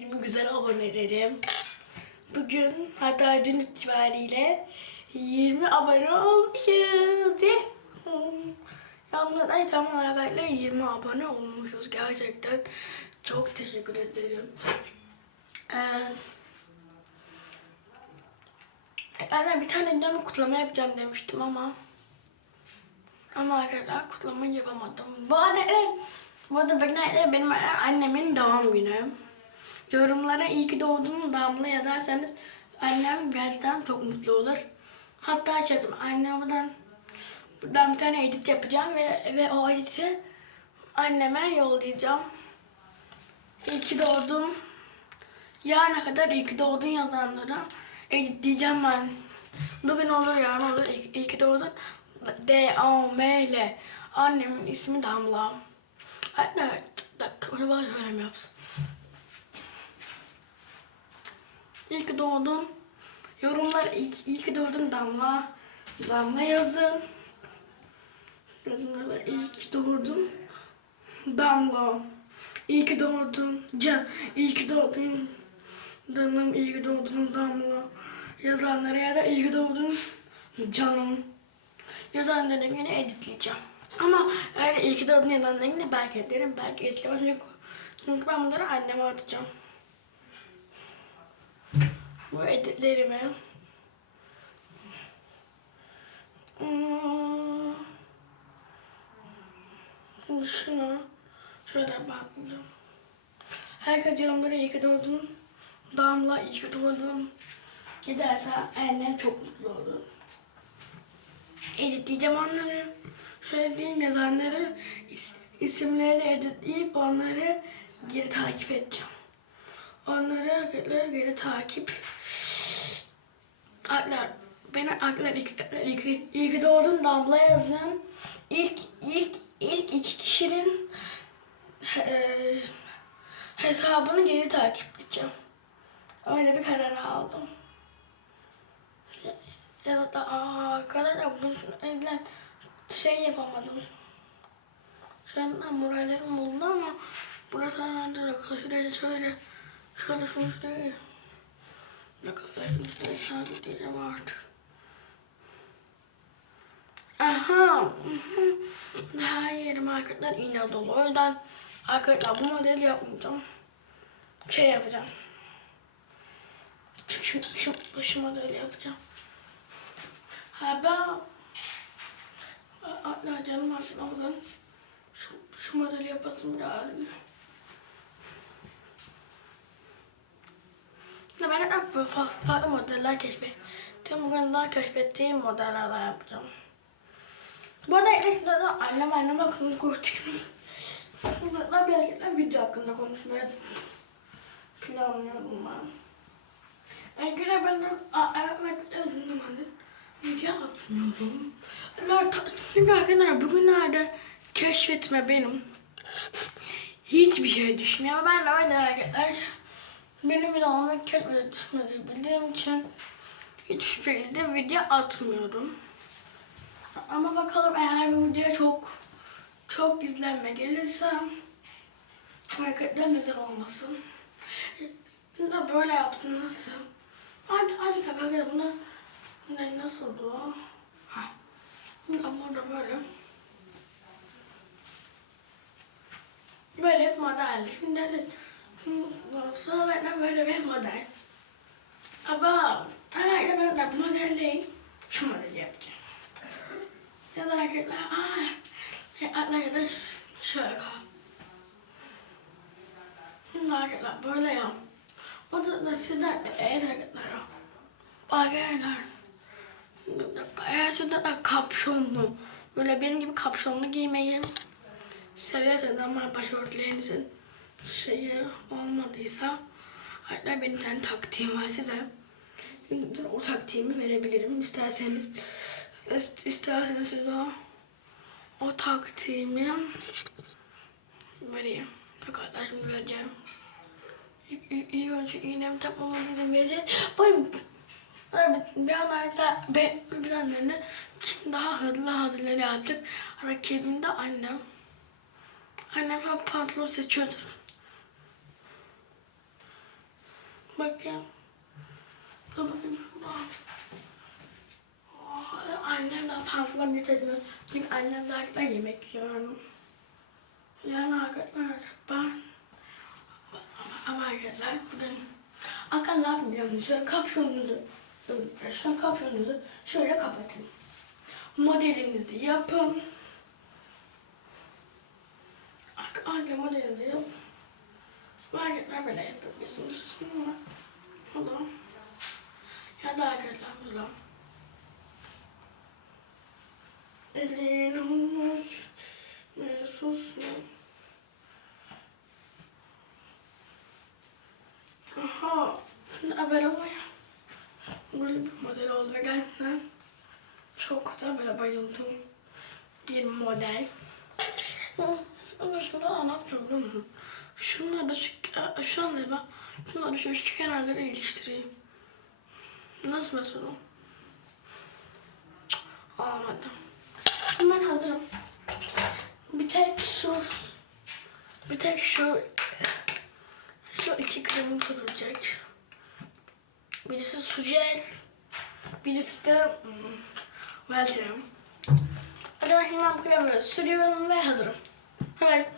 20 güzel abonelerim. Bugün hatta dün itibariyle 20 abone olmuşuz. ay tam olarak öyle 20 abone olmuşuz gerçekten. Çok teşekkür ederim. Ee, ben bir tane de kutlama yapacağım demiştim ama ama arkadaşlar kutlama yapamadım. Bu arada, bu arada benim, benim annemin doğum günü. Yorumlara iyi ki doğdun Damla yazarsanız annem gerçekten çok mutlu olur. Hatta şey yaptım annem buradan, bir tane edit yapacağım ve, ve o editi anneme yollayacağım. İyi ki doğdum. Yarına kadar iyi ki doğdun yazanlara editleyeceğim ben. Bugün olur yarın olur iyi, iyi ki doğdun. D-A-M-L Annemin ismi Damla. Hatta dakika şöyle mi yapsın? İyi ki doğdun. Yorumlar iyi, iyi ki doğdun Damla. Damla yazın. Yorumlara iyi doğdun. Damla. İyi ki doğdun. Can. İyi ki doğdun. Canım iyi ki doğdun Damla. Yazanlara ya da iyi ki doğdun. Canım. Yazanları yine editleyeceğim. Ama eğer iyi ki doğdun yazanlarını belki ederim. Belki editlemem. Çünkü- Çünkü ben bunları anneme atacağım. Bu editlerimi. Hmm. Şunu şöyle bakacağım. Herkes yorumlara iyi ki doğdun. Damla iyi ki doğdun. Giderse annem çok mutlu olur. Editleyeceğim onları. Şöyle diyeyim yazanları is, isimleriyle editleyip onları geri takip edeceğim. Onları geri, geri takip. Aklar. Beni aklar ilk, ilk, ilk doğdun Damla yazın. İlk, ilk, ilk iki kişinin eee, hesabını geri takip edeceğim. Öyle bir karar aldım. Ya da aa, arkadaşlar bunu elinden şey yapamadım. Şu an morallerim oldu ama burası herhalde şuraya şöyle şöyle şunu şuraya ne kadar şunu sabitleyeceğim artık. Aha. Her yerim arkadaşlar iğne dolu. O yüzden arkadaşlar bu modeli yapmayacağım. Şey yapacağım. Şu, şu, şu, modeli yapacağım. Ha ben Atla canım oradan şu, şu modeli yapasım geldi. Ya ben hep böyle farklı, modeller keşfettim. Bugün daha keşfettiğim modellerle yapacağım. Bu arada ilk de annem annem hakkında konuştuk. Bunlarla bir hareketler video hakkında konuşmaya planlıyorum ben. Önceden benden evet uzun zamandır video atmıyordum. Çünkü arkadaşlar bugünlerde keşfetme benim. Hiçbir şey düşmüyor. Ben öyle hareketler benim bir olmak keşfete düşmediği bildiğim için hiçbir şekilde video atmıyorum. Ama bakalım eğer bu video çok çok izlenme gelirse hareketler neden olmasın. Bunu da böyle yaptım nasıl? Hadi hadi kanka bunu ne nasıldı o? Ha. Da böyle. Böyle model. Şimdi model. Ama herhalde ben de model değil. Şu modeli yapacağım. Ya da hareketler. Aa, da ya da şöyle kal. Şimdi hareketler böyle yap. O da da sizden de eğer hareketler yap. Arkadaşlar. Eğer sizde de kapşonlu, böyle benim gibi kapşonlu giymeyi seviyorsanız ama başörtülerinizin şeyi olmadıysa hatta benim bir tane taktiğim var size. Dur, o taktiğimi verebilirim isterseniz. ist- isterseniz size o, o taktiğimi vereyim. Yok şimdi vereceğim. İlk önce iğnemi takmama izin vereceğiz. Böyle Evet, bir anlarda be, planlarını kim daha hızlı hazırları yaptık. Rakibimde annem. Annem hep pantolon seçiyordur. Bakayım. Dur bakayım. Oh, annemden fazla bir tadımı. Çünkü annem daha yemek yiyorum. Yani arkadaşlar ben ama arkadaşlar bugün Hakan ne yapayım biliyor musunuz? Şöyle kapyonunuzu an kapyonunuzu şöyle kapatın. Modelinizi yapın. Arkadaşlar modelinizi yapın. Marketler böyle yapabilirsiniz. O da ya da arkadaşlar burada elin olmuş Mesut mu? Aha, şimdi böyle var ya. Böyle bir model oldu ve gerçekten çok da böyle bayıldım. Bir model. Ama anlatmıyorum biliyor musun? Şunları da şu, anda ben şunları şu, şu kenarlara iliştireyim. Nasıl mesela? Şimdi ben hazırım. Bir tek şu, bir tek şu, şu iki kremim sorulacak. Birisi su jel, birisi de hmm, Veltirim. Hadi ben hemen kremi sürüyorum ve hazırım. Evet.